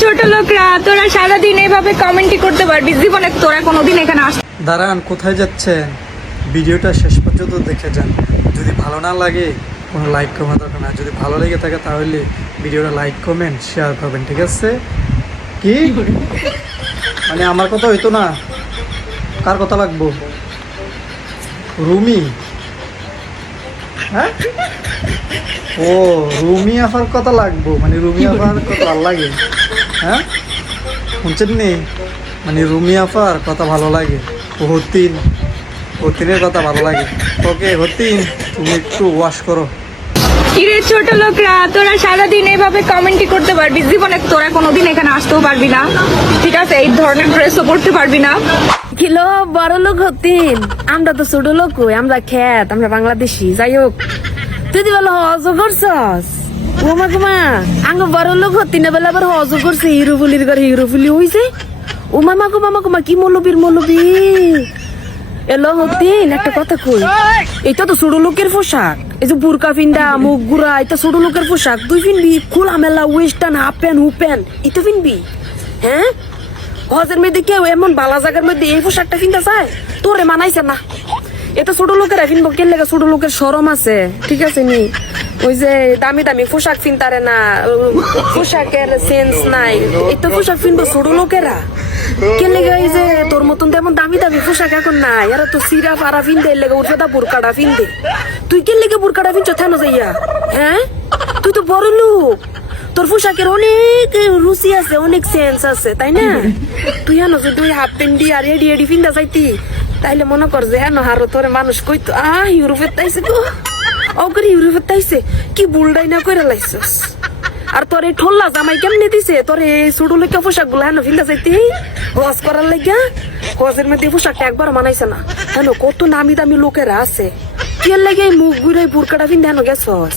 ছোট লোকরা তোরা সারাদিন এভাবে কমেন্টই করতে পারবি, জীবনে তোরা কোনোদিন এখানে আস। দাঁড়ান, কোথায় যাচ্ছেন? ভিডিওটা শেষ পর্যন্ত দেখে যান। যদি ভালো না লাগে কোনো লাইক কমেন্ট দরকার না, যদি ভালো লেগে থাকে তাহলে ভিডিওটা লাইক কমেন্ট শেয়ার করবেন, ঠিক আছে? কি মানে আমার কথা হইতো না? কার কথা লাগবো? রুমি? হ্যাঁ, ও রুমি আফার কথা লাগবো, মানে রুমি আফার কথা ভালো লাগে? হ্যাঁ শুনছেন নি, মানে রুমি আফার কথা ভালো লাগে, হতিনের কথা ভালো লাগে। ওকে হতিন, তুমি একটু ওয়াশ করো। কিরে ছোট লোকরা তোরা সারাদিন এভাবে কমেন্টই করতে পারবি, জীবনে তোরা কোনোদিন এখানে আসতেও পারবি না, ঠিক আছে? এই ধরনের ড্রেসও পড়তে পারবি না। কিলো বড় লোক হতিন, আমরা তো ছোট লোক হই, আমরা খ্যাত, আমরা বাংলাদেশি। যাই হোক, তুই তো বলো হজ করছস, ওমা কুমা আঙ্গ বড় লোক হতিন বলে আবার হজ করছে, হিরোফুলির ঘর হিরোফুলি হইছে। ও মামা কুমা কি মৌলবী এলো হতিন। একটা কথা কই, এটা তো ছোট লোকের পোশাক, এই যে বুরকা ফিন্দা মুখ গুড়া, এটা ছোট লোকের পোশাক। তুই ফিনবি খোলা মেলা ওয়েস্টার্ন হাফ প্যান্ট হুপ প্যান্ট, এটা ফিনবি? হ্যাঁ, হজের মধ্যে কেউ এমন বালা জায়গার মধ্যে এই পোশাকটা কিনতে চায়? তোরে মানাইছে না। এটা ছোট লোকেরা কিনবো, কেন লেগে? ছোট লোকের শরম আছে, ঠিক আছে নি? ওই যে দামি দামি পোশাক কিনতারে না, পোশাকের সেন্স নাই, এটা পোশাক কিনবো ছোট লোকেরা। কেন লেগে? এই যে তোর মতন তেমন দামি দামি পোশাক এখন নাই, এরা তো সিরা পাড়া ফিনতে লেগে উঠে তা বোরকাটা ফিনতে। তুই কেন লেগে বোরকাটা ফিনছ থানো যাইয়া? হ্যাঁ, তুই তো বড় লোক, তোর পোশাকের অনেক রুচি আছে, অনেক সেন্স আছে, তাই না? তুই হেন যদি ওই হাফ প্যান্ট দিয়ে আর এডি এডি ফিন্দা চাইতি, তাইলে মনে কর যে হেন হারো তোরে মানুষ কইতো ইউরোপের তাইছে গো, অগরি ইউরোপের তাইছে, কি বুলডাই না কইরা লাইছস। আর তোর এই ঠোল্লা জামাই কেমনে দিছে তোর এই ছোট লেখা পোশাক গুলো হেন ফিন্দা চাইতি হজ করার লাগিয়া? হজের মধ্যে পোশাকটা একবার মানাইছে না। হেন কত নামি দামি লোকেরা আছে, কে লাগে মুখ ঘুরে বুরকাটা ফিন্দা হেন গেছস?